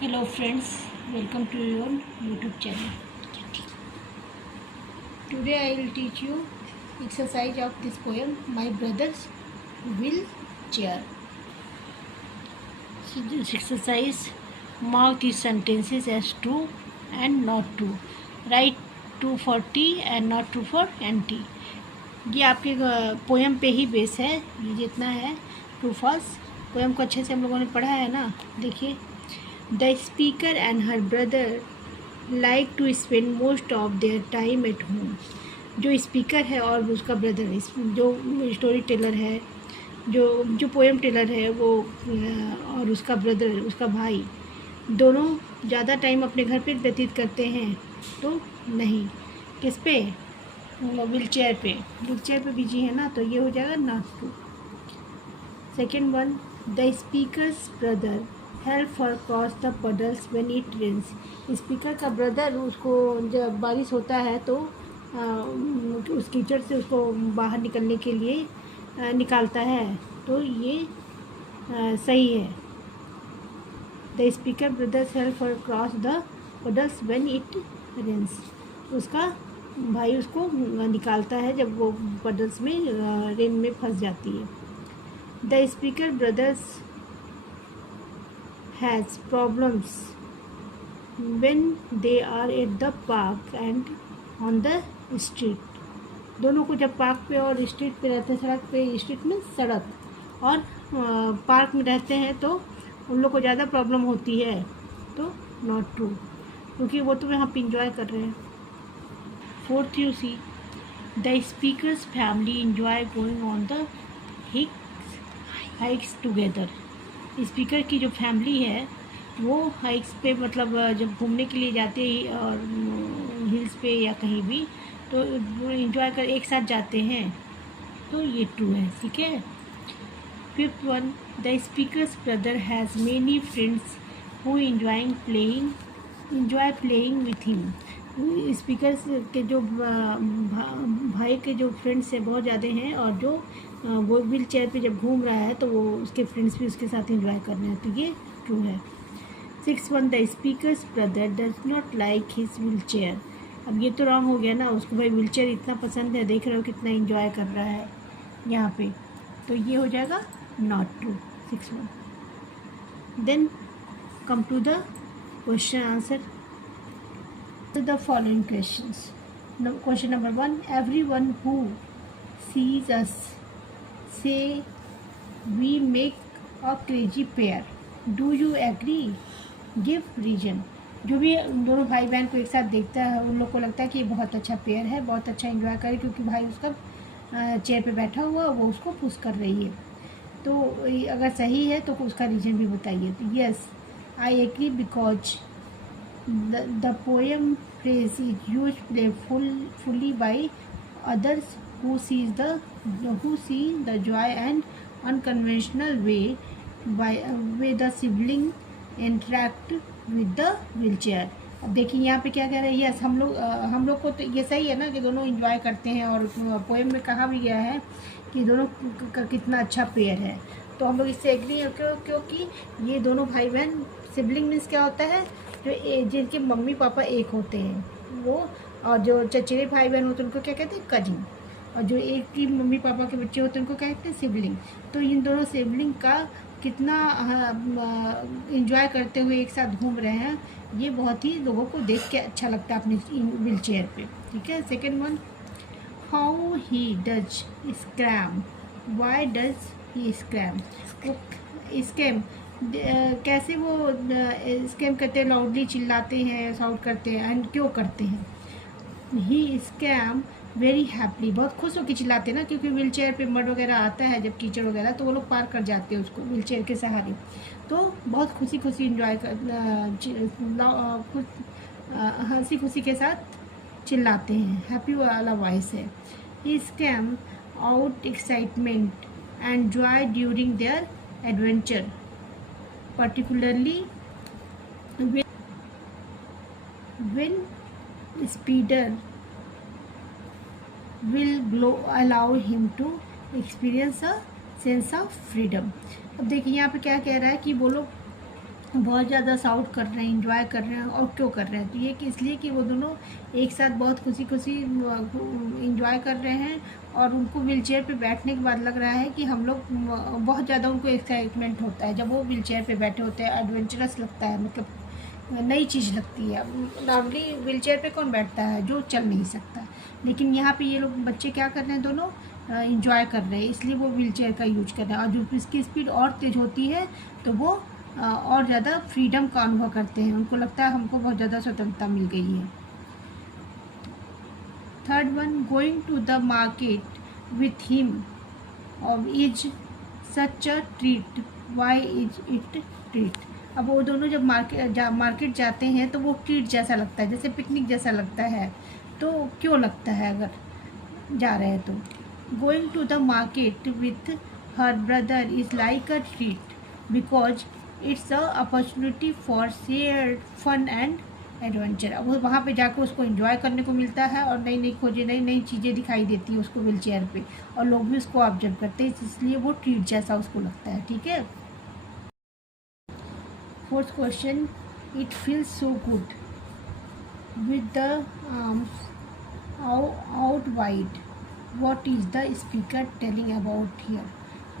Hello friends, welcome to your YouTube channel. Today I will teach you exercise of this poem, My Brother's Wheelchair. So this exercise, mark these sentences as true and not true. Write true for T and not true for NT. ये आपके poem पे ही base है, ये जितना है true false. Poem को अच्छे से हम लोगों ने पढ़ा है ना। देखिए, the speaker and her brother like to spend most of their time at home. जो स्पीकर है और उसका ब्रदर, जो स्टोरी टेलर है, जो पोएम टेलर है वो, और उसका ब्रदर, उसका भाई, दोनों ज़्यादा टाइम अपने घर पे व्यतीत करते हैं। तो नहीं, किस पे? व्हीलचेयर पे बिजी है ना, तो ये हो जाएगा not true. Second one, the speaker's brother help for cross the puddles when it rains. Speaker का ब्रदर उसको जब बारिश होता है तो उस कीचड़ से उसको बाहर निकलने के लिए निकालता है, तो ये सही है। The speaker brothers help for cross the puddles when it rains. उसका भाई उसको निकालता है जब वो पडल्स में रेन में फंस जाती है। The speaker brothers has problems when they are at the park and on the street. दोनों को जब पार्क पे और स्ट्रीट पे रहते हैं, सड़क पे, स्ट्रीट में सड़क और पार्क में रहते हैं, तो उन लोग को ज़्यादा प्रॉब्लम होती है। तो नॉट ट्रू, क्योंकि वो तो यहाँ पे इंजॉय कर रहे हैं। Fourth you see, the speaker's family enjoy going on the hikes together. Speaker की जो फैमिली है वो हाइक्स पे, मतलब जब घूमने के लिए जाते हैं और हिल्स पे या कहीं भी, तो वो इंजॉय कर एक साथ जाते हैं, तो ये ट्रू है। ठीक है। Fifth one, the speaker's brother has many friends who enjoy playing with him. Speaker के जो भाई के जो फ्रेंड्स हैं बहुत ज़्यादा हैं, और जो वो व्हील चेयर पर जब घूम रहा है तो वो उसके फ्रेंड्स भी उसके साथ इंजॉय कर रहे हैं, तो ये ट्रू है। Six one, the speaker's brother does not like his wheel chair. अब ये तो रॉन्ग हो गया ना, उसको भाई व्हील चेयर इतना पसंद है, देख रहे हो कितना इंजॉय कर रहा है यहाँ पे, तो ये हो जाएगा not true. 6-1। Then come to the question answer to the following questions. Question number 1, everyone who sees us say we make a crazy pair. Do you agree? Give reason. जो भी दोनों भाई बहन को एक साथ देखता है, उन लोग को लगता है कि ये बहुत अच्छा पेयर है, बहुत अच्छा एंजॉय करे, क्योंकि भाई उसका चेयर पे बैठा हुआ, वो उसको पुश कर रही है। तो अगर सही है तो उसका रीज़न भी बताइए। तो yes, I agree because the poem phrase is used playfully by others who see the joy and unconventional way the sibling interact with the wheelchair। अब देखिए यहाँ पे क्या कह रहे हैं, यस हम लोग को तो ये सही है ना कि दोनों इंजॉय करते हैं, और पोएम में कहा भी गया है कि दोनों का कितना अच्छा पेयर है, तो हम लोग इससे एग्री हैं। क्योंकि ये दोनों भाई बहन, सिबलिंग मीन्स क्या होता है, जो जिनके मम्मी पापा एक होते हैं वो, और जो चचेरे भाई बहन होते हैं उनको क्या कहते हैं, कजिन, और जो एक ही मम्मी पापा के बच्चे होते हैं उनको कहते हैं सिबलिंग। तो इन दोनों सिबलिंग का कितना इंजॉय करते हुए एक साथ घूम रहे हैं, ये बहुत ही लोगों को देख के अच्छा लगता है अपने व्हील चेयर पे। ठीक है। Second one, how he does scrum, why does he scrum. Scam कैसे वो स्कैम करते हैं, लाउडली चिल्लाते हैं, साउट करते हैं, एंड क्यों करते हैं। ही स्कैम वेरी हैप्पली, बहुत खुश होकर चिल्लाते हैं ना, क्योंकि व्हील चेयर पर मड वगैरह आता है जब कीचड़ वगैरह, तो वो लोग पार कर जाते हैं उसको व्हील चेयर के सहारे, तो बहुत खुशी इंजॉय कर, हंसी खुशी के साथ चिल्लाते हैं, हैप्पी वाला वॉइस है। He scam out excitement and joy during their adventure, particularly when speeder will allow him to experience a sense of freedom। अब देखिए यहाँ पे क्या कह रहा है कि वो लोग बहुत ज़्यादा साउट कर रहे हैं, इंजॉय कर रहे हैं। और क्यों कर रहे हैं? तो ये कि इसलिए कि वो दोनों एक साथ बहुत खुशी खुशी इंजॉय कर रहे हैं। और उनको व्हील चेयर पर बैठने के बाद लग रहा है कि हम लोग बहुत ज़्यादा उनको एक्साइटमेंट होता है जब वो व्हील चेयर पर बैठे होते हैं। एडवेंचरस लगता है, मतलब नई चीज़ लगती है। नॉर्मली व्हील चेयर पर कौन बैठता है जो चल नहीं सकता, लेकिन यहाँ पे ये लोग बच्चे क्या कर रहे हैं, दोनों इंजॉय कर रहे हैं, इसलिए वो व्हील चेयर का यूज कर रहे हैं। और जो इसकी स्पीड और तेज़ होती है तो वो और ज़्यादा फ्रीडम का अनुभव करते हैं। उनको लगता है हमको बहुत ज़्यादा स्वतंत्रता मिल गई है। Third one, going to the market with him is such a treat, why is it treat. अब वो दोनों जब मार्केट जाते हैं तो वो ट्रीट जैसा लगता है, जैसे पिकनिक जैसा लगता है। तो क्यों लगता है अगर जा रहे हैं तो? Going to the market with her brother is like a treat because it's a opportunity for share fun and adventure. अब वहाँ पे जाकर उसको एंजॉय करने को मिलता है और नई नई खोजें, नई नई चीज़ें दिखाई देती है उसको व्हील चेयर पर, और लोग भी उसको ऑब्जर्व करते हैं, इसलिए वो ट्रीट जैसा उसको लगता है। ठीक है। Fourth question, it feels so good with the arms out wide, what is the speaker telling about here?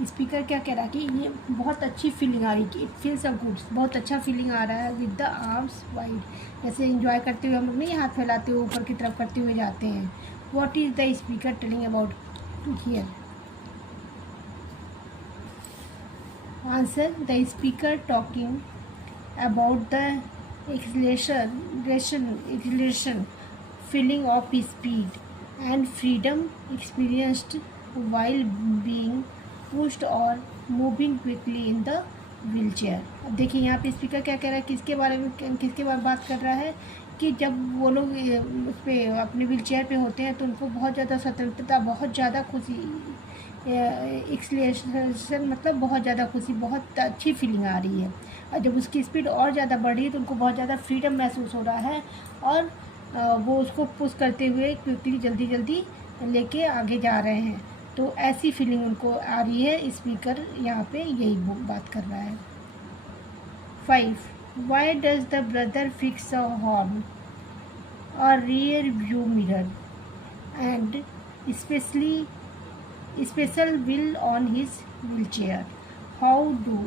Speaker क्या कह रहा है कि ये बहुत अच्छी फीलिंग आ रही है, कि इट फील्स अ गुड, बहुत अच्छा फीलिंग आ रहा है विद द आर्म्स वाइड, जैसे एंजॉय करते हुए हम लोग नहीं हाथ फैलाते हुए ऊपर की तरफ करते हुए जाते हैं। What is the speaker telling about here? Answer, the speaker talking about the exhilaration, feeling of speed and freedom experienced while being pushed or moving quickly in the wheelchair। अब देखिए यहाँ पे स्पीकर क्या कह रहा है, किसके बारे में, किसके बारे में बात कर रहा है कि जब वो लोग उस पर अपने व्हील चेयर पर होते हैं तो उनको बहुत ज़्यादा स्वतंत्रता, बहुत ज़्यादा खुशी, एक्सलेशन मतलब बहुत ज़्यादा खुशी, बहुत अच्छी फीलिंग आ रही है। और जब उसकी स्पीड और ज़्यादा बढ़ रही है तो उनको बहुत ज़्यादा फ्रीडम महसूस हो रहा है, और वो उसको पुश करते हुए क्विकली जल्दी जल्दी लेके आगे जा रहे हैं। तो ऐसी फीलिंग उनको आ रही है। स्पीकर यहाँ पे यही बात कर रहा है। 5, why does the brother fix a horn or rear view mirror and special wheel on his wheel chair, how do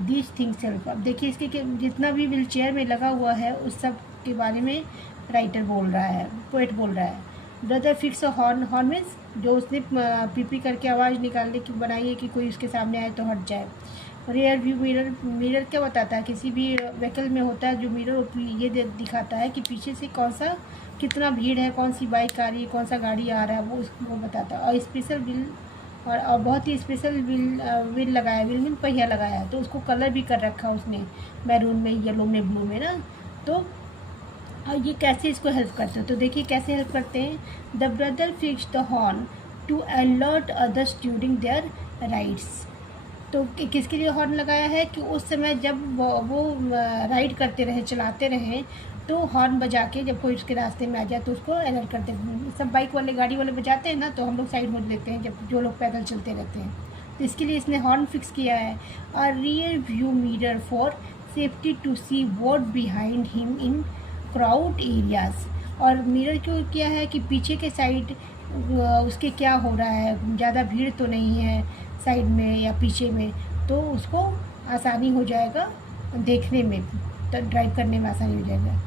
this things help? अब देखिए इसके जितना भी व्हील चेयर में लगा हुआ है उस सब के बारे में राइटर बोल रहा है, पोएट बोल रहा है। Brother fix a horn, horn means जो उसने पीपी करके आवाज़ निकालने की बनाई है कि कोई उसके सामने आए तो हट जाए। रियर व्यू मिरर, मिरर क्या बताता है? किसी भी व्हीकल में होता है जो मिरर, ये दिखाता है कि पीछे से कौन सा कितना भीड़ है, कौन सी बाइक आ रही है, कौन सा गाड़ी आ रहा है, वो उसको बताता है। और स्पेशल व्हील, और बहुत ही स्पेशल व्हील लगाया, व्हील में पहिया लगाया, तो उसको कलर भी कर रखा उसने, मैरून में, येलो में, ब्लू में ना। तो ये कैसे इसको हेल्प करते हैं? तो देखिए कैसे हेल्प करते हैं। The brother fix the horn to alert others during their rides. तो किसके लिए हॉर्न लगाया है? कि उस समय जब वो राइड करते रहे, चलाते रहे, तो हॉर्न बजा के जब कोई उसके रास्ते में आ जाए तो उसको अलर्ट करते हैं। सब बाइक वाले, गाड़ी वाले बजाते हैं ना, तो हम लोग साइड हो लेते हैं जब जो लोग पैदल चलते रहते हैं। तो इसके लिए इसने हॉर्न फिक्स किया है। और rear view mirror for safety to see what behind him in crowd areas. और मिरर क्यों किया है? कि पीछे के साइड उसके क्या हो रहा है, ज़्यादा भीड़ तो नहीं है साइड में या पीछे में, तो उसको आसानी हो जाएगा देखने में, तो ड्राइव करने में आसानी हो जाएगा,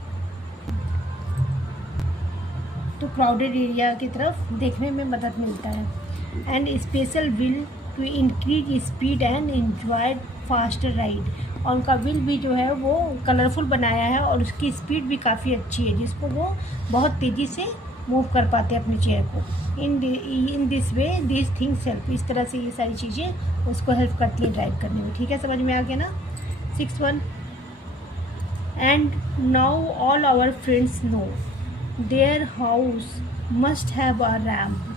तो क्राउडेड एरिया की तरफ देखने में मदद मिलता है। And special wheel to increase speed and enjoy faster ride. और उनका व्हील भी जो है वो कलरफुल बनाया है और उसकी स्पीड भी काफ़ी अच्छी है, जिसको वो बहुत तेज़ी से मूव कर पाते हैं अपनी चेयर को। In this way this things help, इस तरह से ये सारी चीज़ें उसको हेल्प करती हैं ड्राइव करने में। ठीक है, समझ में आ गया ना। 6 and now all our friends know their house must have a ramp,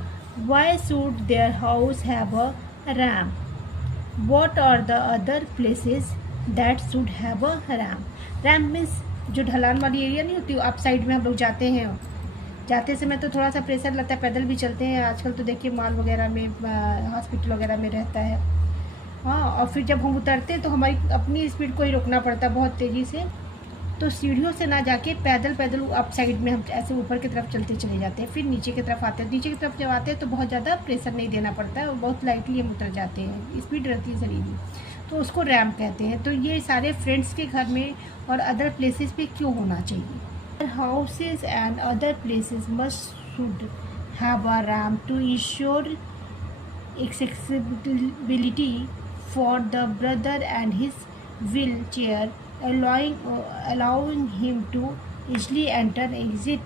why should their house have a ramp, what are the other places that should have a ramp. Ramp means जो ढलान वाली area नहीं होती, up side में हम लोग जाते हैं, जाते समय तो थोड़ा सा प्रेशर लगता है, पैदल भी चलते हैं आजकल तो देखिए मॉल वगैरह में, हॉस्पिटल वगैरह में रहता है, हाँ, और फिर जब हम उतरते हैं तो हमारी अपनी स्पीड को ही रोकना पड़ता है बहुत तेज़ी से। तो सीढ़ियों से ना जाके पैदल पैदल अप साइड में हम ऐसे ऊपर की तरफ चलते चले जाते हैं, फिर नीचे की तरफ आते हैं। नीचे की तरफ जब आते हैं तो बहुत ज़्यादा प्रेशर नहीं देना पड़ता है और बहुत लाइटली हम उतर जाते हैं, स्पीड रहती है शरीर में, तो उसको रैम्प कहते हैं। तो ये सारे फ्रेंड्स के घर में और अदर प्लेसेस पे क्यों होना चाहिए? Houses and other places must should have a ramp to ensure accessibility for the brother and his wheelchair, allowing him to easily enter exit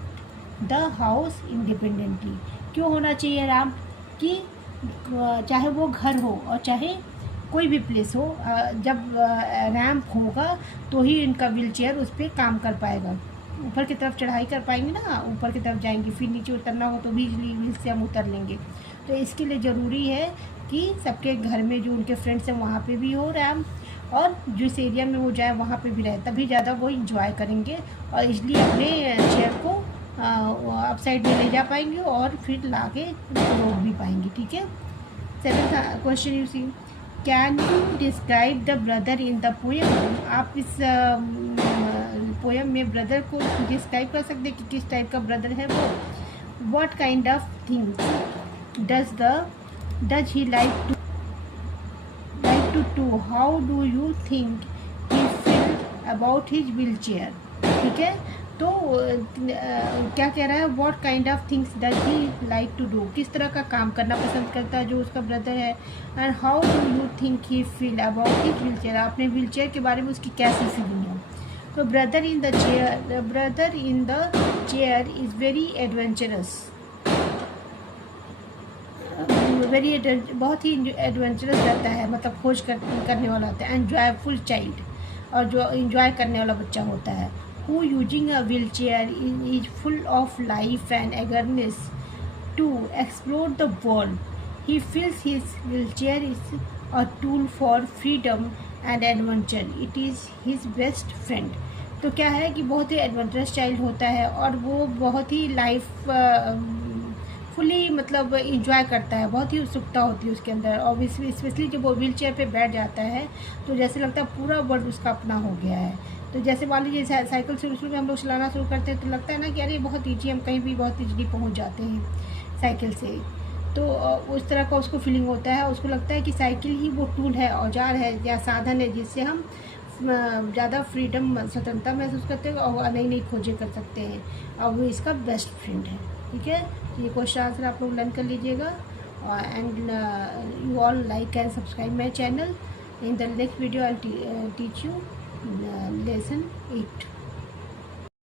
the house independently. क्यों होना चाहिए रैम्प? कि चाहे वो घर हो और चाहे कोई भी प्लेस हो, जब रैम्प होगा तो ही इनका व्हीलचेयर उस पर काम कर पाएगा। ऊपर की तरफ चढ़ाई कर पाएंगे ना, ऊपर की तरफ जाएंगे, फिर नीचे उतरना हो तो भी इजली व्हील से हम उतर लेंगे। तो इसके लिए ज़रूरी है कि सबके घर में जो उनके फ्रेंड्स हैं वहाँ पे भी हो रैम्प, और जिस एरिया में वो जाए वहाँ पे भी रहे, तभी ज़्यादा वो इंजॉय करेंगे और इसलिए अपने चेयर को अप साइड में ले जा पाएंगे और फिर ला के रोक भी पाएंगे। ठीक है। 7th question you see, can you describe the brother in the poem? आप इस पोएम में ब्रदर को डिस्क्राइब कर सकते हैं कि किस टाइप का ब्रदर है वो। What kind of things does he like to do? How do you think he feel about his wheel chair? ठीक है। तो क्या कह रहा है? What kind of things does he like to do? किस तरह का काम करना पसंद करता है जो उसका ब्रदर है। And how do you think he feel about his wheel chair? अपने व्हील चेयर के बारे में उसकी कैसी फीलिंग है। तो brother in the chair is very adventurous, बहुत ही एडवेंचरस रहता है, मतलब खोज करने वाला होता है। एंजॉयफुल चाइल्ड, और जो इंजॉय करने वाला बच्चा होता है। Who using a wheel chair is full of life and eagerness to explore the world. He feels his wheel chair is a tool for freedom and adventure. It is his best friend. तो क्या है कि बहुत ही adventurous child होता है और वो बहुत ही लाइफ फुली मतलब इंजॉय करता है, बहुत ही उत्सुकता होती है उसके अंदर। और स्पेशली जब वो व्हील चेयर पर बैठ जाता है तो जैसे लगता है पूरा वर्ल्ड उसका अपना हो गया है। तो जैसे मान लीजिए साइकिल शुरू में हम लोग चलाना शुरू करते हैं तो लगता है ना कि अरे बहुत ईजी, हम कहीं भी बहुत ईजीली पहुंच जाते हैं साइकिल से। तो उस तरह का उसको फीलिंग होता है, उसको लगता है कि साइकिल ही वो टूल है, औजार है या साधन है जिससे हम ज़्यादा फ्रीडम, स्वतंत्रता महसूस करते हैं और नई नई खोजें कर सकते हैं, और वो इसका बेस्ट फ्रेंड है। ठीक है। ये क्वेश्चन आंसर आप लोग लर्न कर लीजिएगा। And you all like and subscribe my channel. In the next video I teach you lesson 8.